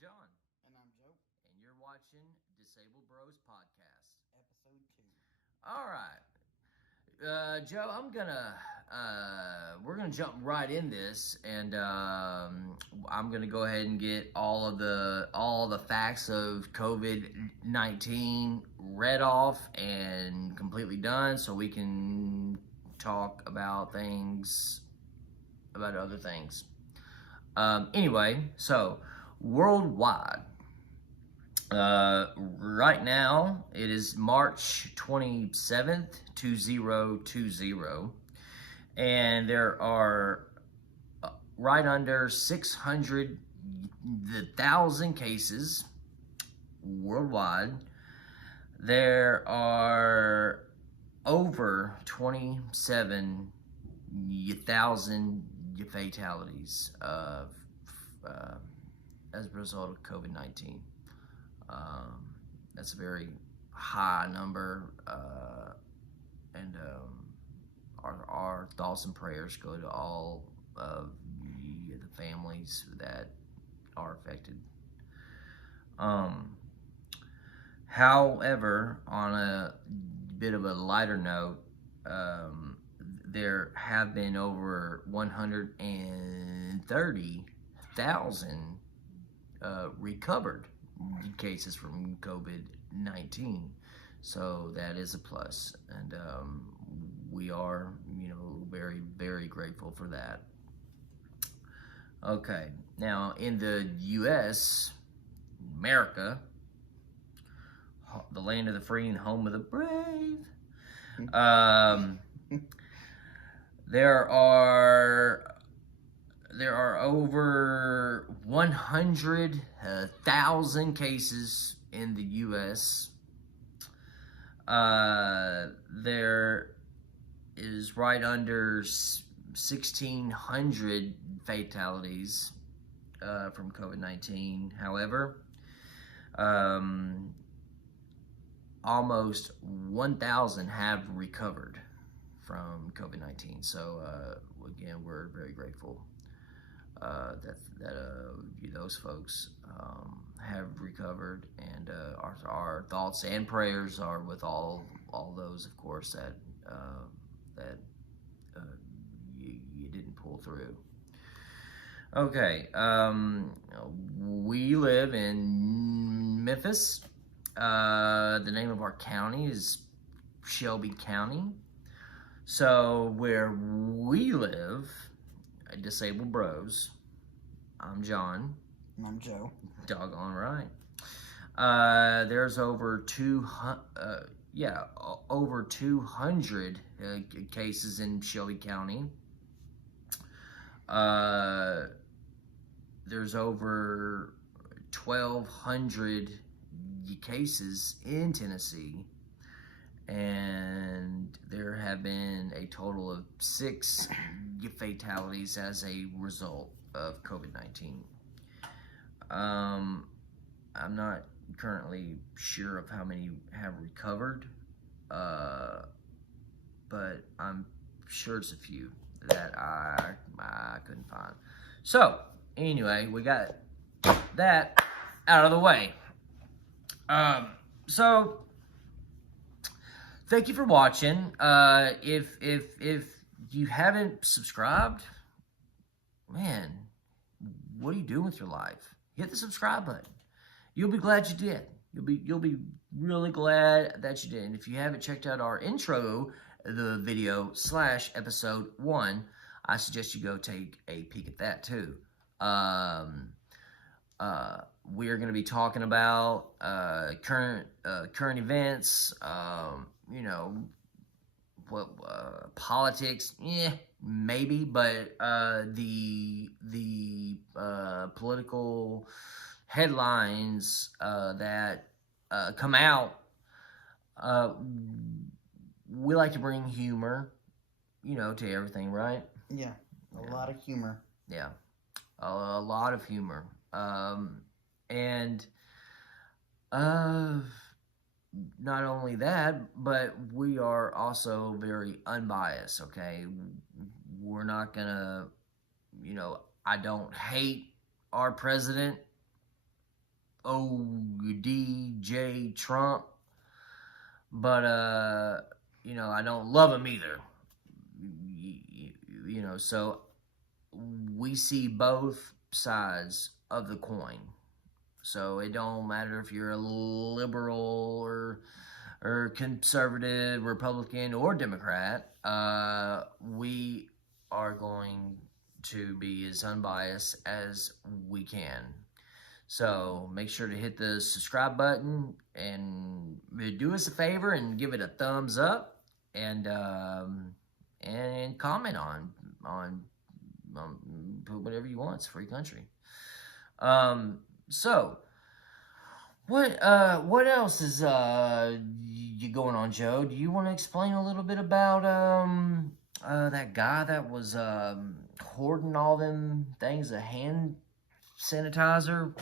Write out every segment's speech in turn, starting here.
John, And I'm Joe, and you're watching Disabled Bros Podcast. episode 2. All right, Joe, we're gonna jump right in this, and I'm gonna go ahead and get all the facts of COVID-19 read off and completely done, so we can talk about other things. Anyway, so worldwide. Right now, it is March 27th, 2020, and there are right under 600,000 cases worldwide. There are over 27,000 fatalities as a result of COVID-19. That's a very high number, and our thoughts and prayers go to all of the families that are affected. However, on a bit of a lighter note, there have been over 130,000 recovered cases from COVID-19, so that is a plus, and we are, very, very grateful for that. Okay, now in the U.S., America, the land of the free and home of the brave, there are over 100,000 cases in the U.S. There is right under 1,600 fatalities from COVID-19. However, almost 1,000 have recovered from COVID-19. So again, we're very grateful that those folks have recovered, and our thoughts and prayers are with all those, of course, that you didn't pull through. Okay, we live in Memphis. The name of our county is Shelby County. So where we live, Disabled Bros, I'm John. And I'm Joe. Doggone right. There's over 200 cases in Shelby County. There's over 1,200 cases in Tennessee, and there have been a total of 6 fatalities as a result of COVID-19. I'm not currently sure of how many have recovered, but I'm sure it's a few that I couldn't find. So anyway, we got that out of the way. So thank you for watching. If you haven't subscribed, man, what are you doing with your life? Hit the subscribe button. You'll be glad you did. You'll be really glad that you did. And if you haven't checked out our intro, the video / episode 1, I suggest you go take a peek at that too. We are going to be talking about current events, politics, maybe, but the political headlines that come out, we like to bring humor, to everything, right? Yeah, a lot of humor. Yeah, a lot of humor. And not only that, but we are also very unbiased, okay? We're not gonna, I don't hate our president. ODJ Trump, but I don't love him either. So we see both sides of the coin. So it don't matter if you're a liberal or conservative, Republican, or Democrat. We are going to be as unbiased as we can. So make sure to hit the subscribe button and do us a favor and give it a thumbs up and comment on put whatever you want. It's a free country. So what else is you going on, Joe? Do you want to explain a little bit about that guy that was hoarding all them things of hand sanitizer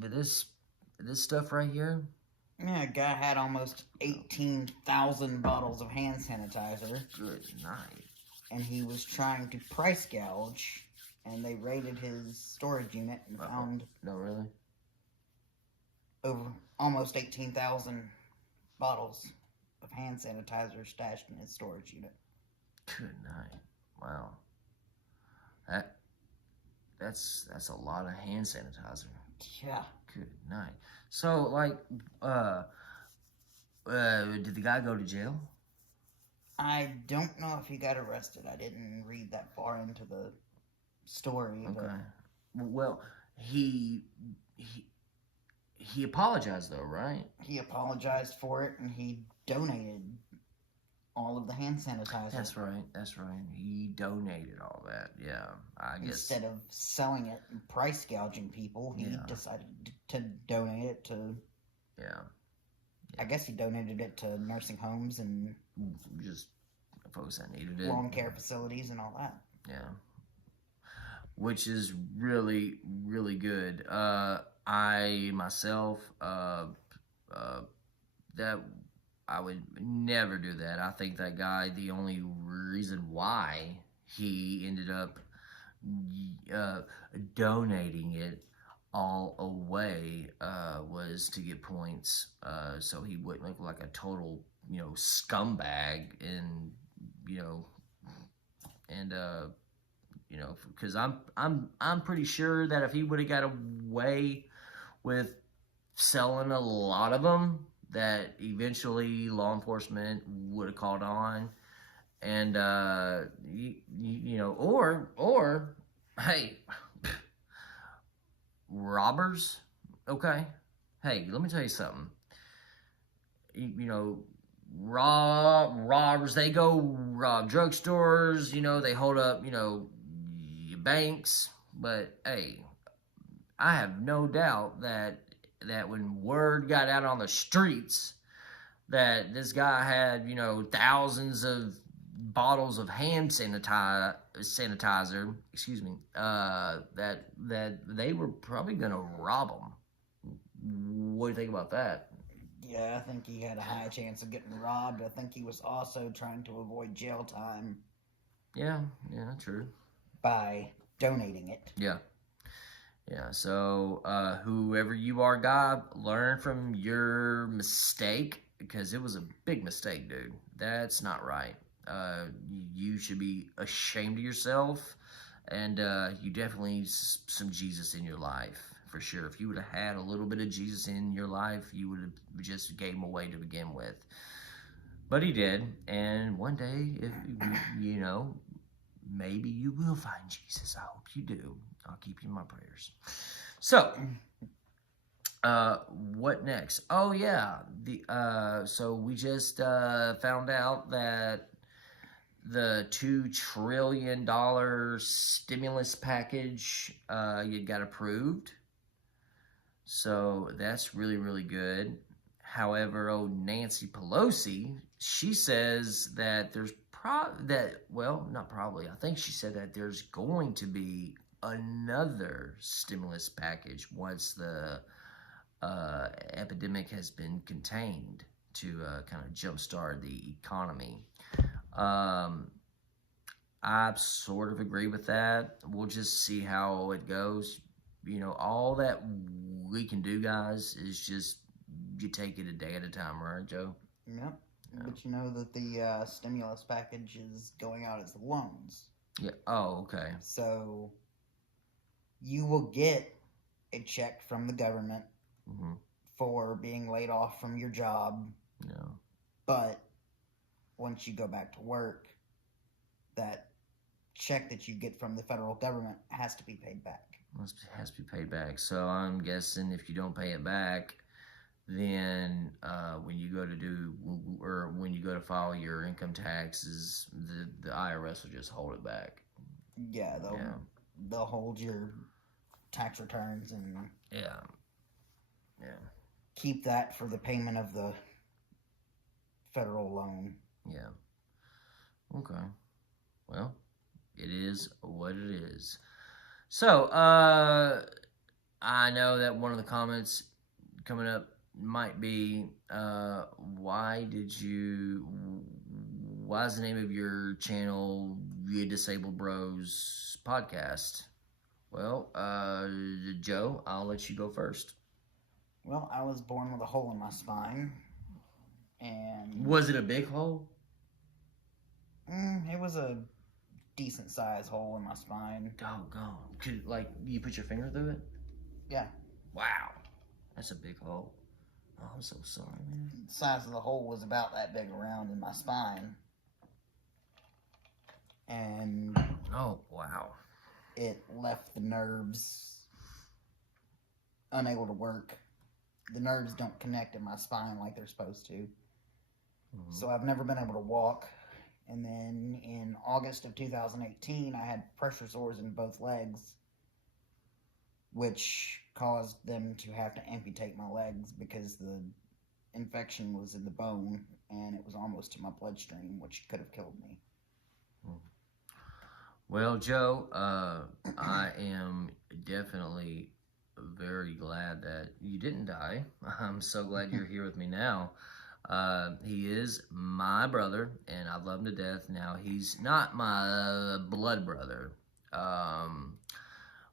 with this stuff right here? Yeah, a guy had almost 18,000 bottles of hand sanitizer. Good night. And he was trying to price gouge, and they raided his storage unit and found No, really? over almost 18,000 bottles of hand sanitizer stashed in his storage unit. Good night. Wow. That's a lot of hand sanitizer. Yeah. Good night. So, like, did the guy go to jail? I don't know if he got arrested. I didn't read that far into the story. Okay. Well, he apologized though, right? He apologized for it, and he donated all of the hand sanitizer. That's right. He donated all that. Yeah, I guess. Instead of selling it and price gouging people, he decided to donate it to... Yeah. I guess he donated it to nursing homes and just folks that needed it. Long care facilities and all that. Yeah. Which is really, really good. I myself, that I would never do that. I think that guy, the only reason why he ended up donating it all away was to get points, so he wouldn't look like a total, scumbag, and because I'm pretty sure that if he would have got away with selling a lot of them, that eventually law enforcement would have called on, and or hey, robbers. Okay, hey, let me tell you something. Robbers, they go rob drugstores, they hold up, banks, but hey, I have no doubt that when word got out on the streets that this guy had, thousands of bottles of hand sanitizer, that they were probably going to rob him. What do you think about that? Yeah, I think he had a high chance of getting robbed. I think he was also trying to avoid jail time. Yeah, true. By donating it. Yeah. So, whoever you are, God, learn from your mistake, because it was a big mistake, dude. That's not right. You should be ashamed of yourself, and you definitely need some Jesus in your life, for sure. If you would have had a little bit of Jesus in your life, you would have just gave him away to begin with. But he did, and one day, if maybe you will find Jesus. I hope you do. I'll keep you in my prayers. So, what next? Oh yeah, so we just found out that the $2 trillion stimulus package got approved. So that's really, really good. However, Nancy Pelosi, she says that there's not probably. I think she said that there's going to be another stimulus package once the epidemic has been contained, to kind of jumpstart the economy. I sort of agree with that. We'll just see how it goes. All that we can do, guys, is just you take it a day at a time, right, Joe? Yep. Yeah. But you know that the stimulus package is going out as loans. Yeah. Oh, okay. So you will get a check from the government Mm-hmm. for being laid off from your job. Yeah. But once you go back to work, that check that you get from the federal government has to be paid back. Has to be paid back. So I'm guessing if you don't pay it back, then when you go to when you go to file your income taxes, the IRS will just hold it back. Yeah, they'll hold your tax returns and Yeah. keep that for the payment of the federal loan. Yeah. Okay. Well, it is what it is. So, I know that one of the comments coming up might be, why is the name of your channel You Disabled Bros Podcast? Well, Joe, I'll let you go first. Well, I was born with a hole in my spine, and Was it a big hole? it was a decent sized hole in my spine. Doggone. Could, you put your finger through it? Yeah. Wow. That's a big hole. Oh, I'm so sorry, man. The size of the hole was about that big around in my spine. And oh, wow. It left the nerves unable to work. The nerves don't connect in my spine like they're supposed to. Mm-hmm. So I've never been able to walk. And then in August of 2018, I had pressure sores in both legs, which caused them to have to amputate my legs because the infection was in the bone and it was almost to my bloodstream, which could have killed me. Well, Joe, I am definitely very glad that you didn't die. I'm so glad you're here with me now. He is my brother, and I love him to death. Now, he's not my blood brother,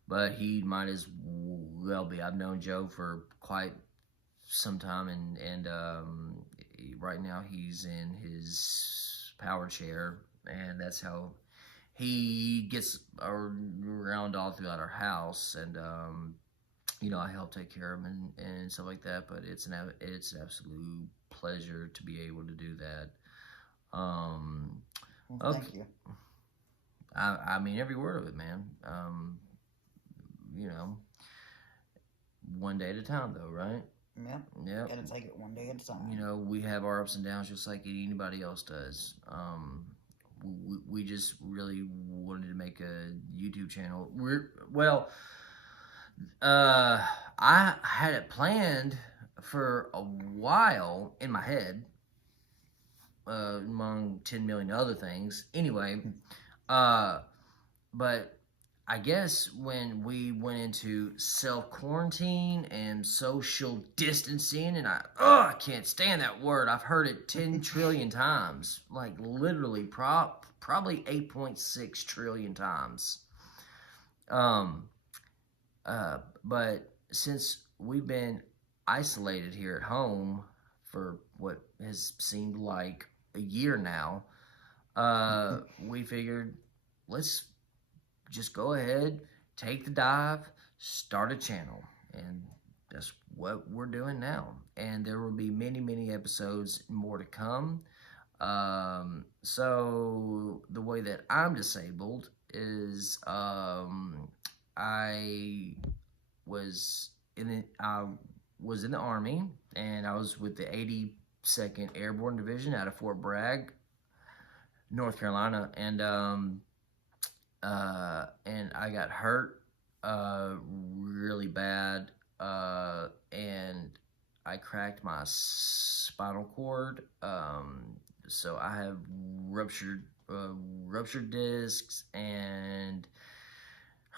but he might as well be. I've known Joe for quite some time, and right now he's in his power chair, and that's how he gets around all throughout our house, and I help take care of him and stuff like that. But it's an absolute pleasure to be able to do that. Well, thank you. I mean every word of it, man. One day at a time, though, right? Yeah. Yep. Gotta take it one day at a time. We have our ups and downs just like anybody else does. We just really wanted to make a YouTube channel. I had it planned for a while in my head, among 10 million other things. Anyway, but I guess when we went into self-quarantine and social distancing, and I can't stand that word. I've heard it 10 trillion times, like literally probably 8.6 trillion times. But since we've been isolated here at home for what has seemed like a year now, we figured let's just go ahead, take the dive, start a channel, and that's what we're doing now. And there will be many, many episodes more to come. So the way that I'm disabled is I was in the Army, and I was with the 82nd Airborne Division out of Fort Bragg, North Carolina, and I got hurt really bad, and I cracked my spinal cord. So I have ruptured discs and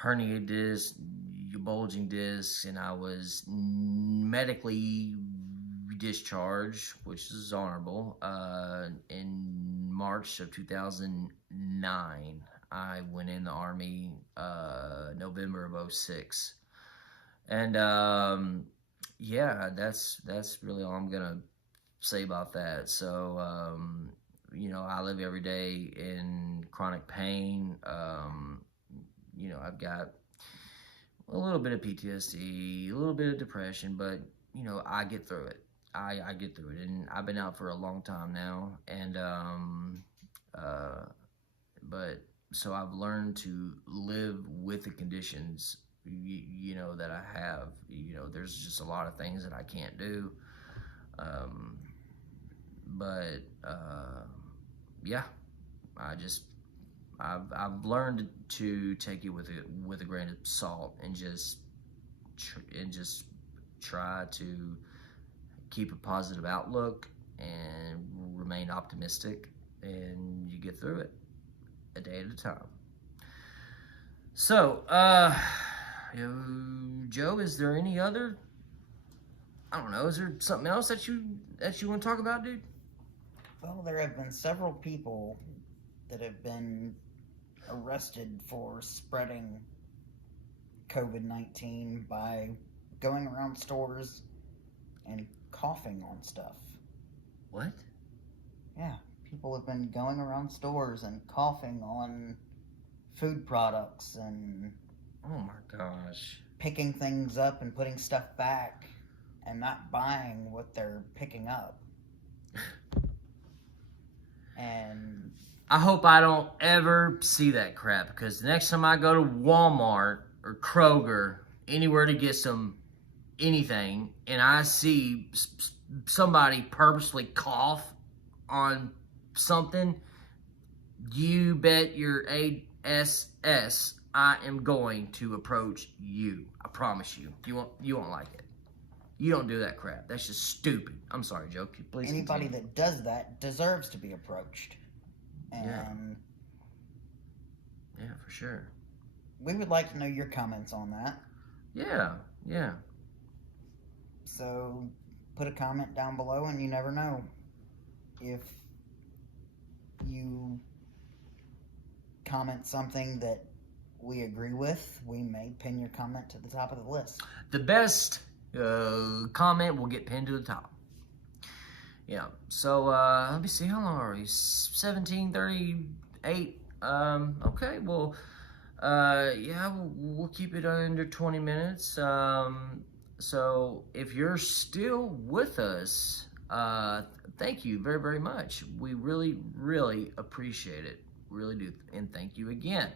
herniated discs, bulging discs, and I was medically discharged, which is honorable, in March of 2009. I went in the Army November of 2006. And yeah, that's really all I'm gonna say about that. So I live every day in chronic pain. I've got a little bit of PTSD, a little bit of depression, but I get through it. I get through it, and I've been out for a long time now, and uh, but so I've learned to live with the conditions, that I have. There's just a lot of things that I can't do, um, but yeah, I just I've learned to take it with a grain of salt and just try to keep a positive outlook and remain optimistic, and you get through it a day at a time. So, Joe, is there any other? I don't know. Is there something else that you want to talk about, dude? Well, there have been several people that have been arrested for spreading COVID-19 by going around stores and coughing on stuff. What? Yeah, people have been going around stores and coughing on food products and Oh my gosh. picking things up and putting stuff back and not buying what they're picking up. And I hope I don't ever see that crap, because the next time I go to Walmart or Kroger, anywhere to get some anything, and I see somebody purposely cough on something, you bet your ass I am going to approach you. I promise you. You won't like it. You don't do that crap. That's just stupid. I'm sorry, Joe. Please anybody continue. that does that deserves to be approached. And Yeah, for sure. we would like to know your comments on that. Yeah. So put a comment down below, and you never know. If you comment something that we agree with, we may pin your comment to the top of the list. The best comment will get pinned to the top. Yeah. So let me see, how long are we? 17:38. Okay. Well, yeah, we'll keep it under 20 minutes. So if you're still with us, thank you very, very much. We really, really appreciate it. Really do. And thank you again.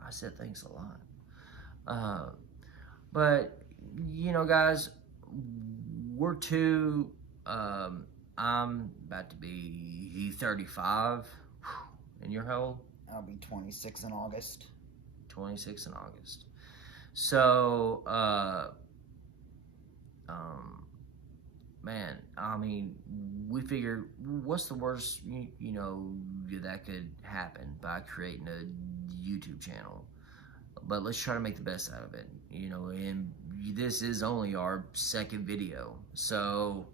I said thanks a lot. But, guys, we're I'm about to be 35. And you're how old? I'll be 26 in August. 26 in August. So, man, I mean, we figure, what's the worst, that could happen by creating a YouTube channel? But let's try to make the best out of it, and this is only our second video. So,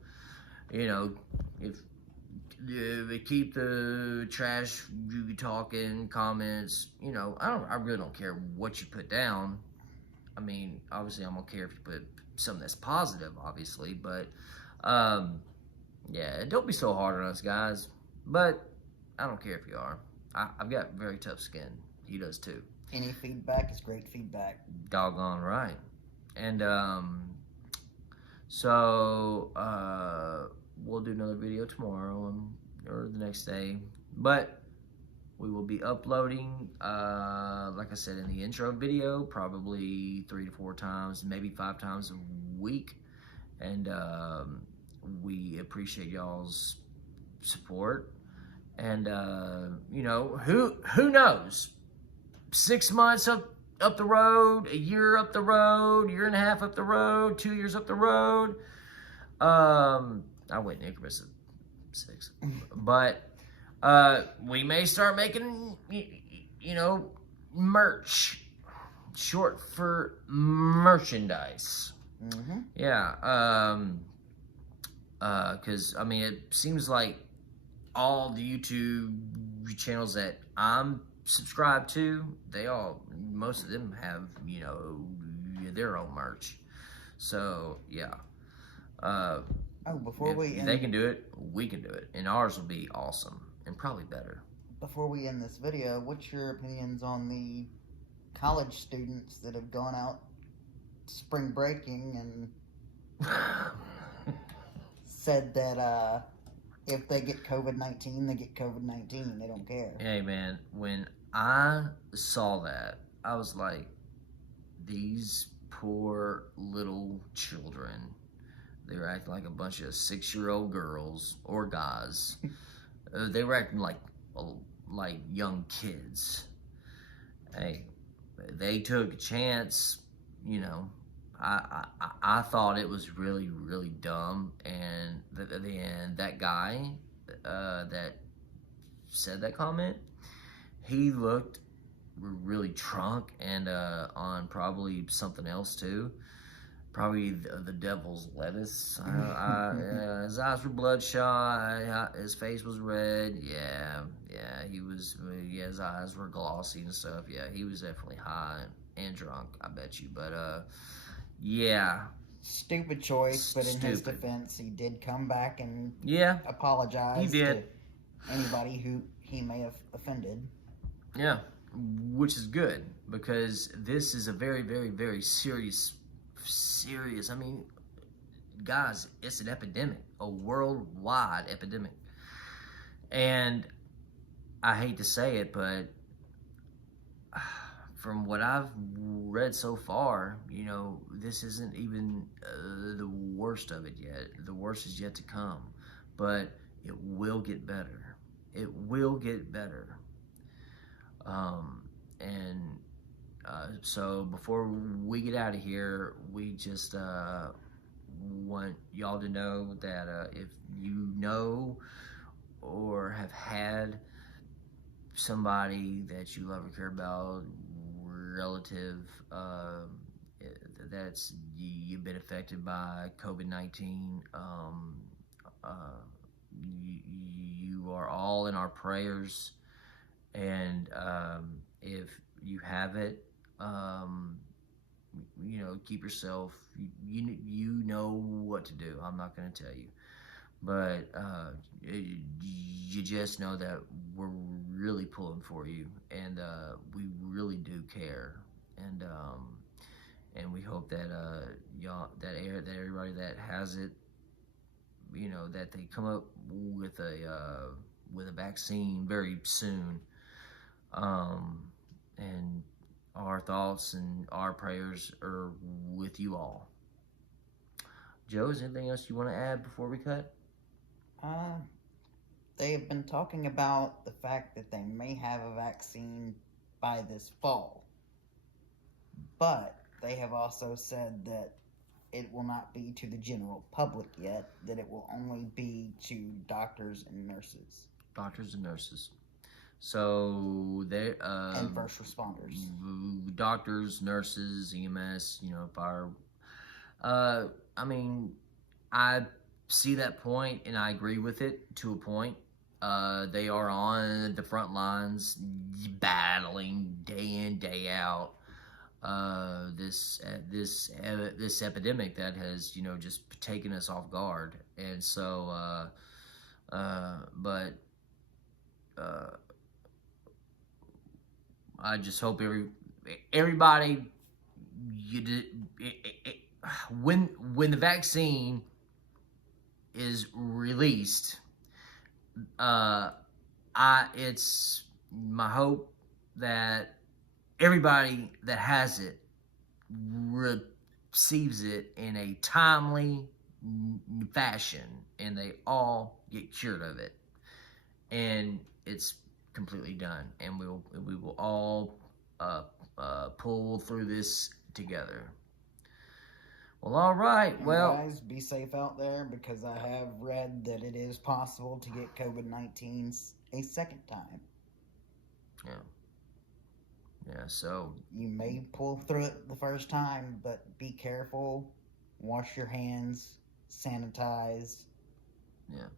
if they keep the trash talking comments, I really don't care what you put down. I mean, obviously I'm gonna care if you put something that's positive, obviously, but yeah, don't be so hard on us, guys. But I don't care if you are. I've got very tough skin. He does too. Any feedback is great feedback. Doggone right. And so we'll do another video tomorrow or the next day, but we will be uploading, like I said in the intro video, probably 3 to 4 times, maybe 5 times a week. And we appreciate y'all's support. And who knows? 6 months up the road, a year up the road, year and a half up the road, 2 years up the road. I went in increments of 6, but we may start making, merch, short for merchandise. Mm-hmm. Yeah, because it seems like all the YouTube channels that I'm subscribe to, most of them have, their own merch. So, yeah. Before we If they can do it, we can do it. And ours will be awesome and probably better. Before we end this video, what's your opinions on the college students that have gone out spring breaking and said that if they get COVID-19, they get COVID-19. They don't care. Hey, man, when I saw that, I was like, these poor little children. They were acting like a bunch of 6-year-old girls or guys. They were acting like young kids. Hey, they took a chance, I thought it was really, really dumb, and that guy that said that comment, he looked really drunk and on probably something else too, probably the devil's lettuce. His eyes were bloodshot, his face was red. Yeah, he was. Yeah, his eyes were glossy and stuff. Yeah, he was definitely high and drunk, I bet you. But yeah. Stupid choice, but in his defense, he did come back and apologize to anybody who he may have offended. Yeah, which is good, because this is a very, very, very serious, I mean, guys, it's an epidemic, a worldwide epidemic. And I hate to say it, but from what I've read so far, this isn't even the worst of it yet. The worst is yet to come, but it will get better. It will get better. So before we get out of here, we just want y'all to know that if you know or have had somebody that you love or care about, relative, that's you've been affected by COVID-19, you are all in our prayers. And if you have it, keep yourself, you know what to do. I'm not going to tell you. But you just know that we're really pulling for you, and we really do care. And we hope that that everybody that has it, that they come up with a vaccine very soon. And our thoughts and our prayers are with you all. Joe, is there anything else you want to add before we cut? They have been talking about the fact that they may have a vaccine by this fall. But they have also said that it will not be to the general public yet, that it will only be to doctors and nurses. Doctors and nurses. So they and first responders. Doctors, nurses, EMS, fire. I mean, I see that point, and I agree with it to a point. They are on the front lines, battling day in, day out. This epidemic that has just taken us off guard, and so but I just hope everybody when the vaccine is released, it's my hope that everybody that has it receives it in a timely fashion, and they all get cured of it, and it's completely done, and we will all pull through this together. Well, all right. And well, guys, be safe out there, because I have read that it is possible to get COVID-19 a second time. Yeah, so you may pull through it the first time, but be careful. Wash your hands, sanitize. Yeah,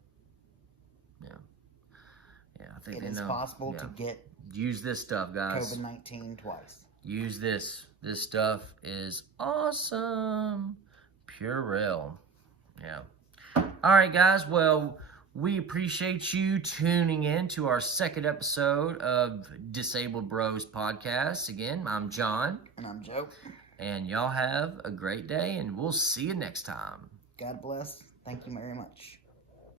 I think it is possible to get Use this stuff, guys. COVID-19 twice. Use this. This stuff is awesome. Pure real. Yeah. All right, guys. Well, we appreciate you tuning in to our second episode of Disabled Bros Podcast. Again, I'm John. And I'm Joe. And y'all have a great day, and we'll see you next time. God bless. Thank you very much.